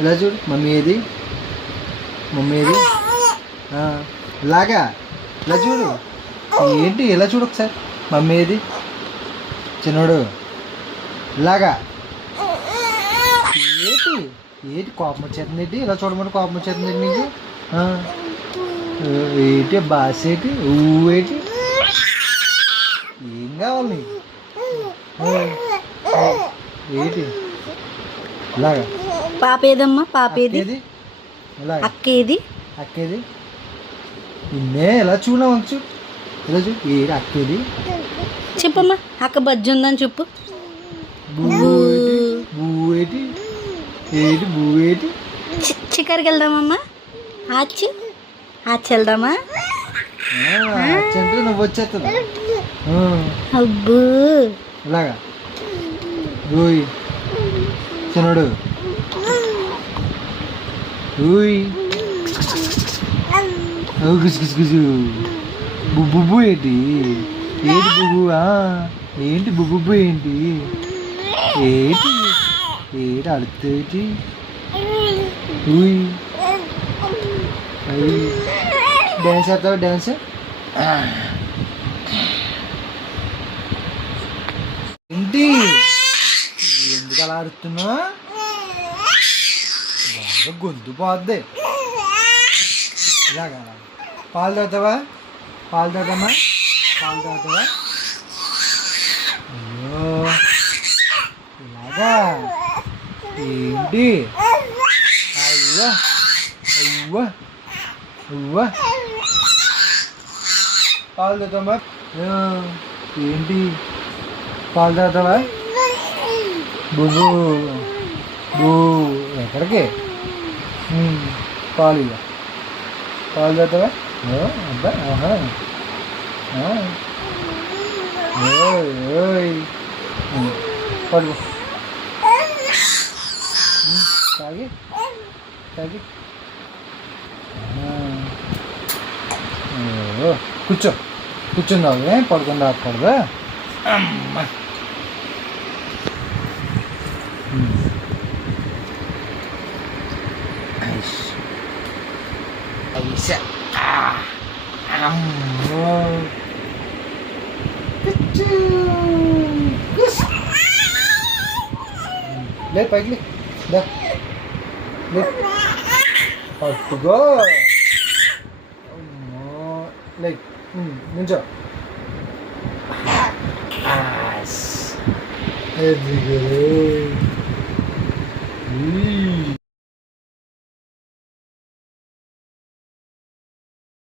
ఇలా చూడు మమ్మీ ఏది, మమ్మీ ఏది, ఇలాగా ఇలా చూడు. ఏంటి ఇలా చూడు ఒకసారి, మమ్మీ ఏది చిన్నోడు, ఇలాగా. ఏంటి ఏంటి కోపం వచ్చేస్తుంది ఏంటి, ఇలా చూడమని కోపం వచ్చేస్తుంది ఏంటి నీకు? ఏంటి బాస్ ఏంటి, ఏంటి, ఏం కావాలి నీకు? ఏంటి ఇలాగా? పాప ఏదమ్మా, పాప ఏది, అక్క ఏది, అక్క ఏది, నిన్నే ఇలా చూడ వచ్చు, ఇలా చూ. ఏది అక్క ఏది చెప్పమ్మా, అక్క బజ్జి ఉందని చెప్పు. ఏంటి ఏంటి బూ ఏంటి? చిక్కరికి వెళ్దామమ్మా, ఆచి ఆచి వెళ్దామా? అంటే నువ్వు వచ్చేస్తుంది. అబ్బు ఇలాగా ఊయ్ చిన్నడు, ఊయ్ గుజు బుబ్బు ఏంటి, ఏంటి బుబ్బు, ఏంటి బుబ్బు ఏంటి, ఏంటి ఏంటి అడుగుతేటి, ఊయ్ డ్యాన్స్ చేస్తావా, డ్యాన్స్ ఏంటి, ఎందుకు అలా అరుతున్నా, బాగా గొంతు పోద్ది. ఇలాగా పాలు తాగుతావా, పాలు తాగుతామా, పాలు తాగుతావా? అయ్యో ఇలాగా ఏంటి, అవ్వ అవ్వ అవ్వ, పాలు తాగుతామా? ఏంటి పాలు తాగుతావా? బుబు బూ ఎక్కడికి, పాలు ఇవ్వ, పాలు తాగుతావా? అబ్బా పడుకో, తాగి తాగి కూర్చో, కూర్చున్నావు పడుకొని రాకూడదా? అమ్మ లే పైకి లే, పట్టుకో, లే నుంచో, ఎదిగో